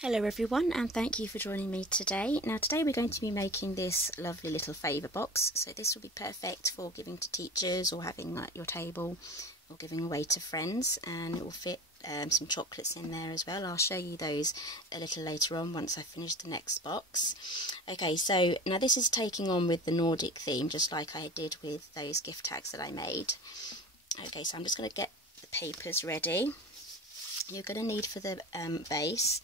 Hello everyone, and thank you for joining me today. Now today we're going to be making this lovely little favour box. So this will be perfect for giving to teachers or having at your table or giving away to friends, and it will fit some chocolates in there as well. I'll show you those a little later on once I finish the next box. Okay, so now this is taking on with the Nordic theme, just like I did with those gift tags that I made. Okay, so I'm just going to get the papers ready. You're going to need for the base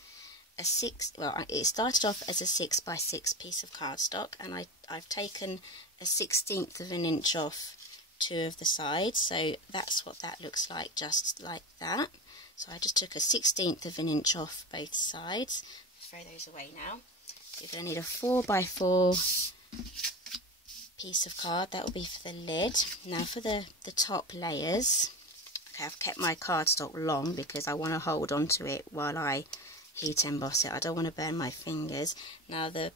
it started off as a 6x6 piece of cardstock, and I've taken a 1/16 of an inch off two of the sides, so that's what that looks like, just like that. So I just took a 1/16 of an inch off both sides. Throw those away now. You're going to need a 4x4 piece of card. That will be for the lid. Now for the top layers, okay, I've kept my cardstock long because I want to hold on to it while I heat emboss it. I don't want to burn my fingers. Now the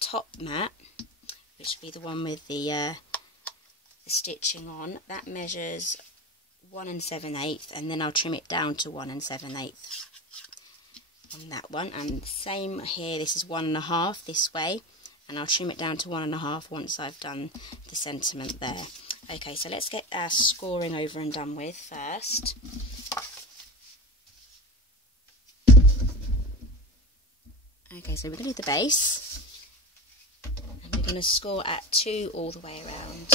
top mat, which will be the one with the stitching on, that measures 1 7/8, and then I'll trim it down to 1 7/8 on that one. And same here, this is 1 1/2 this way, and I'll trim it down to 1 1/2 once I've done the sentiment there. Okay, so let's get our scoring over and done with first. Okay, so we're going to do the base, and we're going to score at 2 all the way around.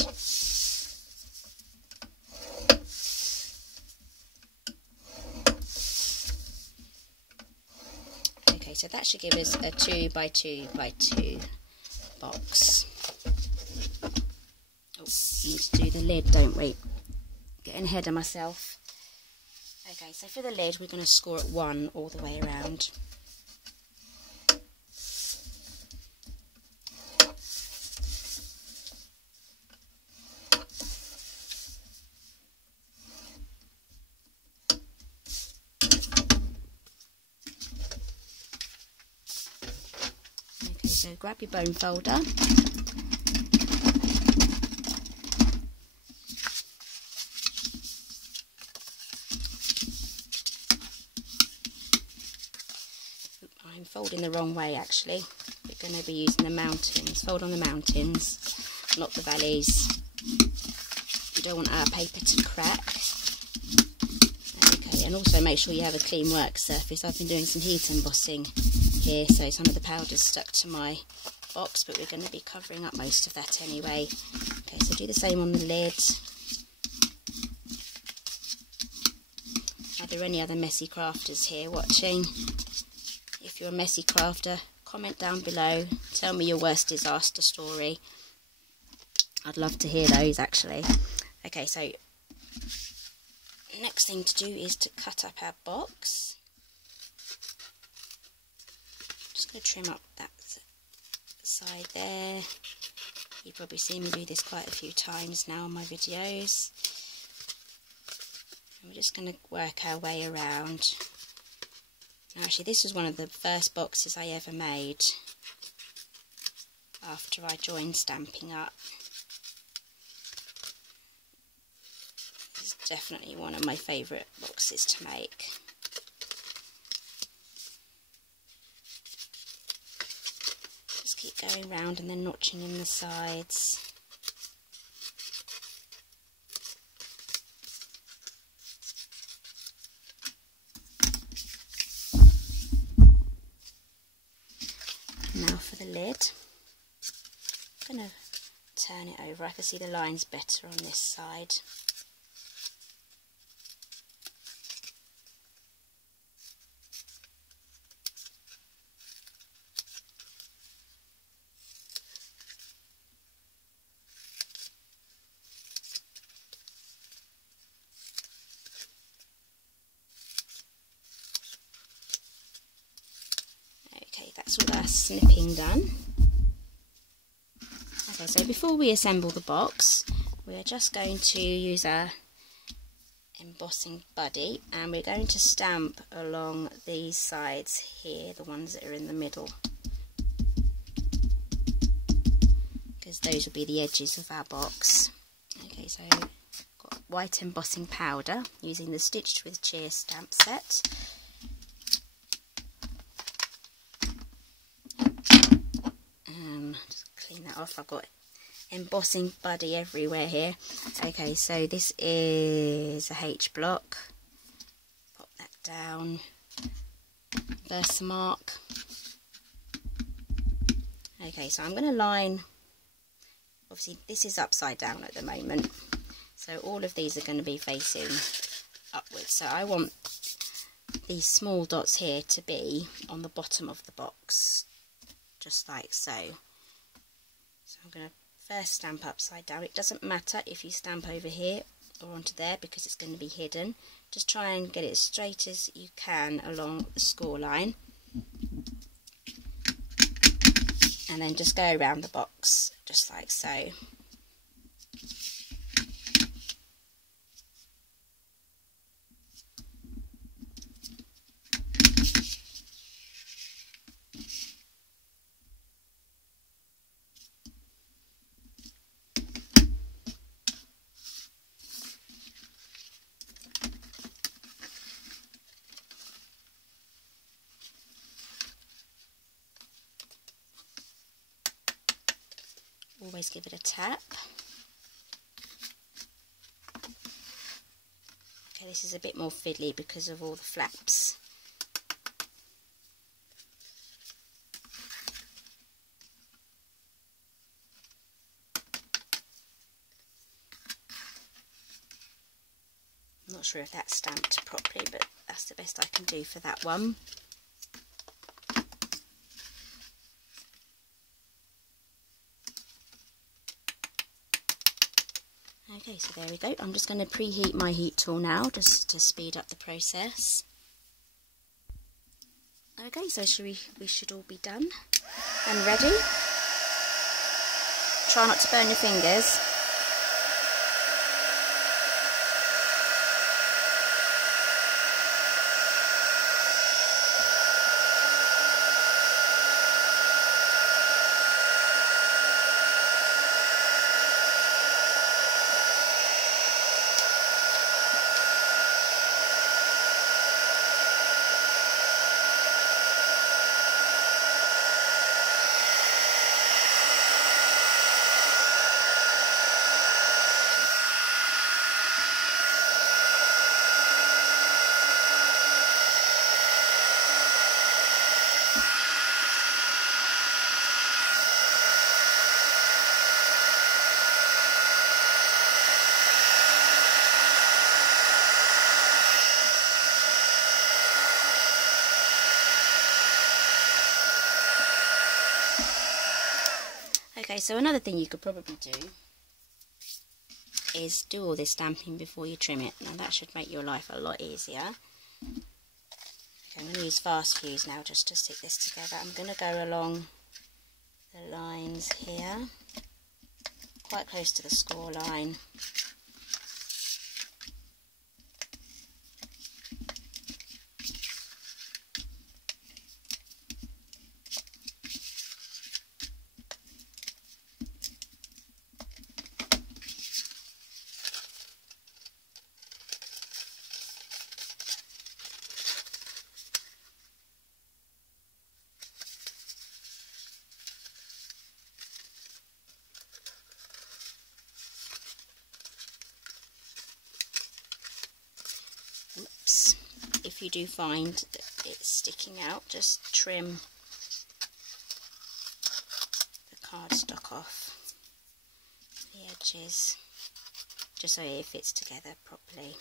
Okay, so that should give us a 2x2x2 box. Oh, need to do the lid, don't we? Getting ahead of myself. Okay, so for the lid, we're going to score at 1 all the way around. So grab your bone folder, I'm folding the wrong way actually. We're going to be using the mountains. Fold on the mountains, not the valleys. You don't want our paper to crack. Okay, and also make sure you have a clean work surface. I've been doing some heat embossing here, so some of the powder's stuck to my box, but we're going to be covering up most of that anyway. Okay, so do the same on the lid. Are there any other messy crafters here watching? If you're a messy crafter, comment down below. Tell me your worst disaster story. I'd love to hear those actually. Okay, so next thing to do is to cut up our box. Just going to trim up that side there. You've probably seen me do this quite a few times now on my videos. And we're just going to work our way around. Now actually this was one of the first boxes I ever made after I joined Stampin' Up. This is definitely one of my favourite boxes to make. Keep going round and then notching in the sides. Now for the lid, I'm going to turn it over. I can see the lines better on this side. That's all our snipping done. Okay, so before we assemble the box, we're just going to use our embossing buddy, and we're going to stamp along these sides here, the ones that are in the middle, because those will be the edges of our box. Okay, so I've got white embossing powder using the Stitched with Cheer stamp set. Just clean that off. I've got embossing buddy everywhere here. Okay, so this is a H block. Pop that down. Versamark. Okay, so I'm going to line, obviously this is upside down at the moment, so all of these are going to be facing upwards. So I want these small dots here to be on the bottom of the box, just like so. So I'm going to first stamp upside down. It doesn't matter if you stamp over here or onto there because it's going to be hidden. Just try and get it as straight as you can along the score line. And then just go around the box, just like so. Always give it a tap. Okay, this is a bit more fiddly because of all the flaps. I'm not sure if that's stamped properly, but that's the best I can do for that one. Okay, so there we go. I'm just going to preheat my heat tool now, just to speed up the process. Okay, so we should all be done and ready. Try not to burn your fingers. Okay, so another thing you could probably do is do all this stamping before you trim it. Now that should make your life a lot easier. Okay, I'm going to use fast fuse now just to stick this together. I'm going to go along the lines here, quite close to the score line. If you do find that it's sticking out, just trim the cardstock off the edges, just so it fits together properly.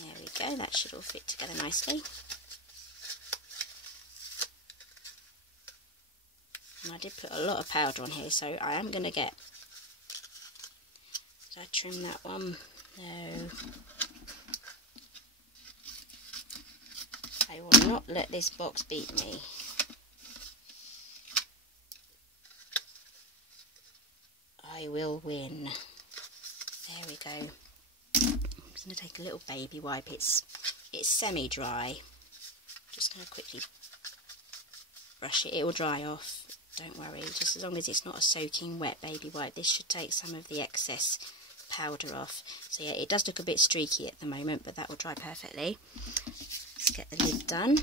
There we go, that should all fit together nicely. And I did put a lot of powder on here, so I am going to get... Did I trim that one? No. I will not let this box beat me. I will win. There we go. I'm just going to take a little baby wipe. It's semi-dry. Just going to quickly brush it. It will dry off. Don't worry. Just as long as it's not a soaking wet baby wipe. This should take some of the excess powder off. So yeah, it does look a bit streaky at the moment, but that will dry perfectly. Let's get the lid done.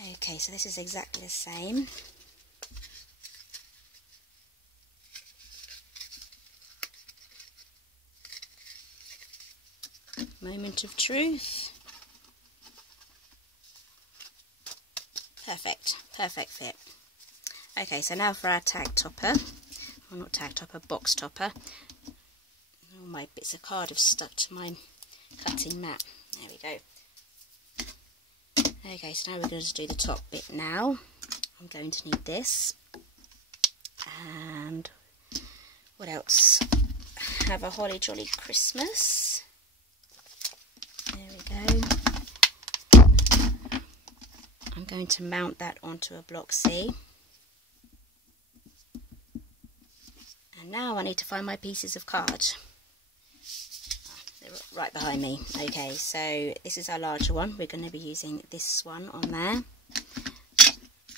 Okay, so this is exactly the same. Moment of truth. Perfect, perfect fit. Okay, so now for our tag topper, well, not tag topper, box topper. All my bits of card have stuck to my cutting mat. There we go. Okay, so now we're going to do the top bit now. I'm going to need this. And what else? Have a holly jolly Christmas. There we go. I'm going to mount that onto a block C. And now I need to find my pieces of card. They're right behind me. Okay, so this is our larger one. We're going to be using this one on there.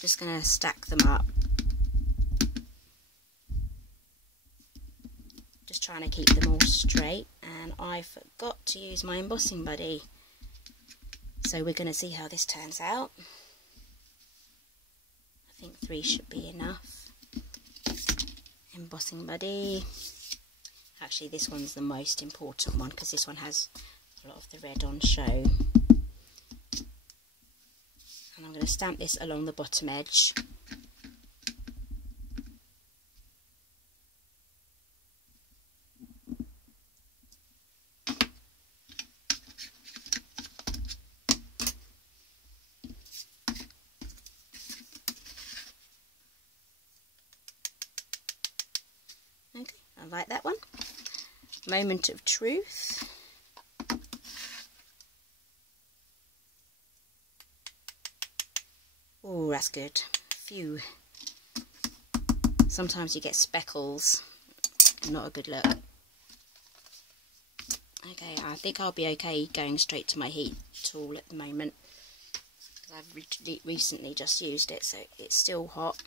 Just going to stack them up. Just trying to keep them all straight. And I forgot to use my embossing buddy. So we're going to see how this turns out. I think 3 should be enough. Embossing buddy. Actually, this one's the most important one because this one has a lot of the red on show. And I'm going to stamp this along the bottom edge. Okay, I like that one. Moment of truth. Oh, that's good. Phew. Sometimes you get speckles. Not a good look. Okay, I think I'll be okay going straight to my heat tool at the moment. Because I've recently just used it, so it's still hot.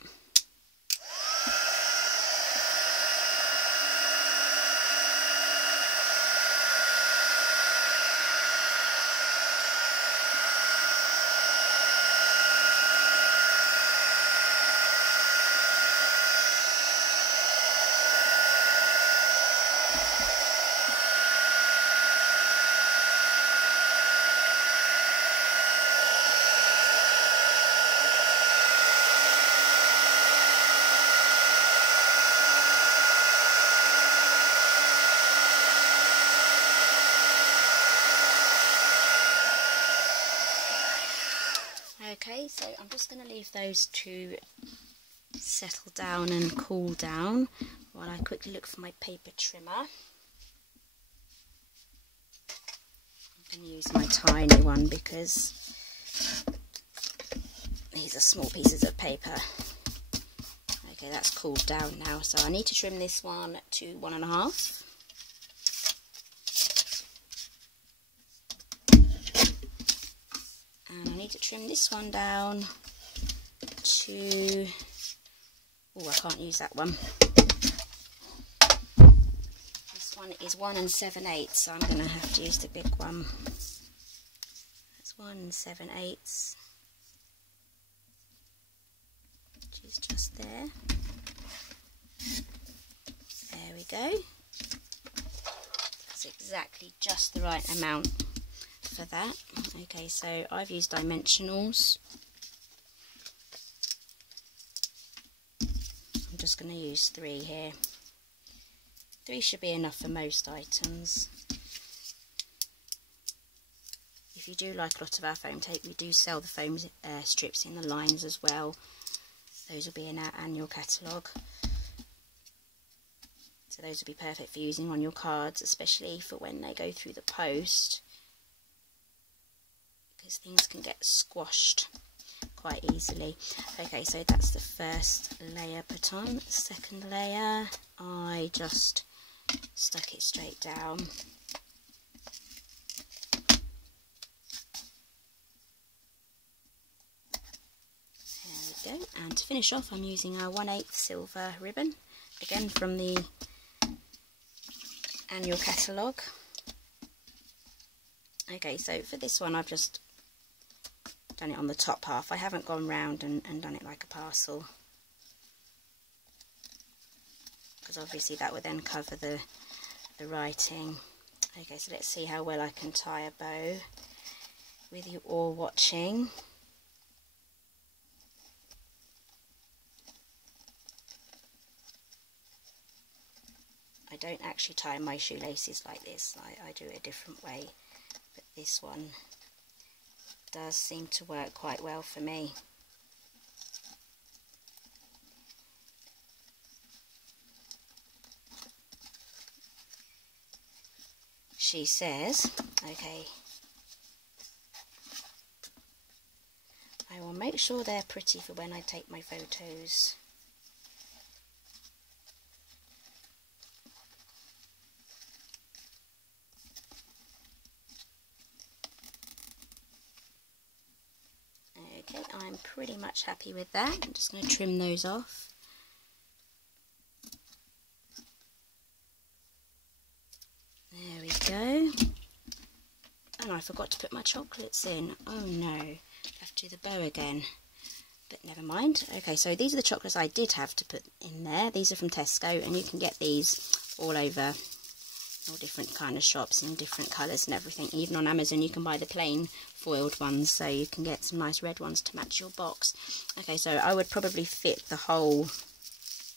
Okay, so I'm just going to leave those to settle down and cool down while I quickly look for my paper trimmer. I'm going to use my tiny one because these are small pieces of paper. Okay, that's cooled down now, so I need to trim this one to 1.5. And I need to trim this one down to, oh, I can't use that one. This one is 1 7/8, so I'm going to have to use the big one. That's 1 7/8, which is just there. There we go. That's exactly just the right amount for that. Okay, so I've used dimensionals. I'm just going to use 3 here. 3 should be enough for most items. If you do like a lot of our foam tape, we do sell the foam strips in the lines as well. Those will be in our annual catalogue. So those will be perfect for using on your cards, especially for when they go through the post, because things can get squashed quite easily. Okay, so that's the first layer put on. Second layer, I just stuck it straight down. we go. And to finish off, I'm using our 1/8 silver ribbon, again from the annual catalogue. Okay, so for this one I've just done it on the top half. I haven't gone round and done it like a parcel, because obviously that would then cover the writing. Okay, so let's see how well I can tie a bow with you all watching. I don't actually tie my shoelaces like this, I do it a different way, but this one does seem to work quite well for me. She says, okay, I will make sure they're pretty for when I take my photos. Okay, I'm pretty much happy with that. I'm just going to trim those off. There we go. And I forgot to put my chocolates in. Oh no, I have to do the bow again. But never mind. Okay, so these are the chocolates I did have to put in there. These are from Tesco, and you can get these all over, all different kind of shops and different colours and everything. Even on Amazon you can buy the plain foiled ones, so you can get some nice red ones to match your box. Okay, so I would probably fit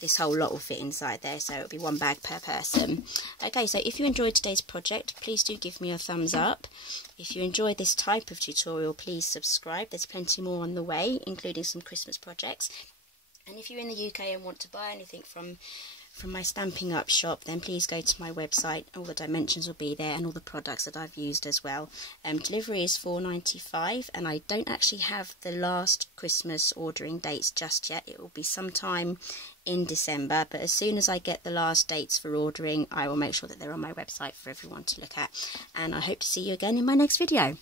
this whole lot will fit inside there, so it'll be one bag per person. Okay, so if you enjoyed today's project, please do give me a thumbs up. If you enjoyed this type of tutorial, please subscribe. There's plenty more on the way, including some Christmas projects. And if you're in the UK and want to buy anything from my Stampin'Up shop, then please go to my website. All the dimensions will be there and all the products that I've used as well. Delivery is £4.95, and I don't actually have the last Christmas ordering dates just yet. It will be sometime in December, but as soon as I get the last dates for ordering, I will make sure that they're on my website for everyone to look at. And I hope to see you again in my next video.